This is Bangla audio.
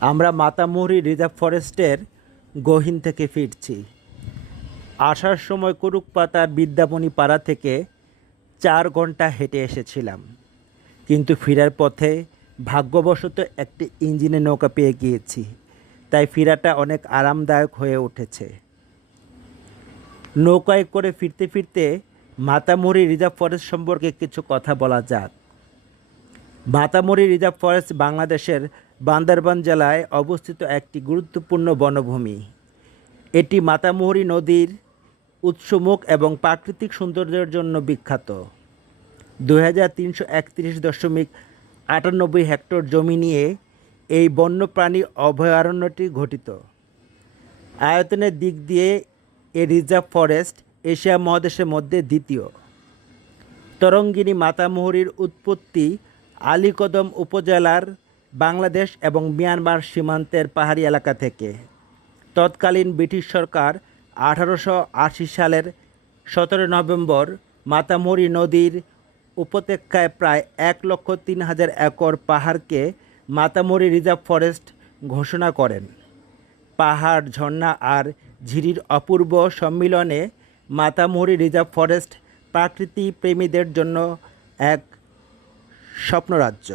আমরা মাতামুহুরী রিজার্ভ ফরেস্টের গহীন থেকে ফিরছি। আসার সময় কুরুকপাতার বিদ্যামণি পাড়া থেকে চার ঘণ্টা হেঁটে এসেছিলাম। কিন্তু ফেরার পথে ভাগ্যবশত একটি ইঞ্জিনে নৌকা পেয়ে গিয়েছি, তাই ফেরাটা অনেক আরামদায়ক হয়ে উঠেছে। নৌকায় করে ফিরতে ফিরতে মাতামুহুরী রিজার্ভ ফরেস্ট সম্পর্কে কিছু কথা বলা যাক। মাতামুহুরী রিজার্ভ ফরেস্ট বাংলাদেশের বান্দরবান জেলায় অবস্থিত একটি গুরুত্বপূর্ণ বনভূমি। এটি মাতামুহুরী নদীর উৎসমুখ এবং প্রাকৃতিক সৌন্দর্যের জন্য বিখ্যাত। দু হাজার তিনশো একত্রিশ দশমিক আটানব্বই হেক্টর জমি নিয়ে এই বন্যপ্রাণী অভয়ারণ্যটি গঠিত। আয়তনের দিক দিয়ে এ রিজার্ভ ফরেস্ট এশিয়া মহাদেশের মধ্যে দ্বিতীয়। তরঙ্গিনী মাতামুহুরীর উৎপত্তি আলীকদম উপজেলার বাংলাদেশ এবং মিয়ানমার সীমান্তের পাহাড়ি এলাকা থেকে। তৎকালীন ব্রিটিশ সরকার আঠারোশো আশি সালের সতেরো নভেম্বর মাতামুহুরী নদীর উপত্যকায় প্রায় এক লক্ষ তিন হাজার একর পাহাড়কে মাতামুহুরী রিজার্ভ ফরেস্ট ঘোষণা করেন। পাহাড়, ঝর্ণা আর ঝিরির অপূর্ব সম্মিলনে মাতামুহুরী রিজার্ভ ফরেস্ট প্রাকৃতিক প্রেমীদের জন্য এক স্বপ্নরাজ্য।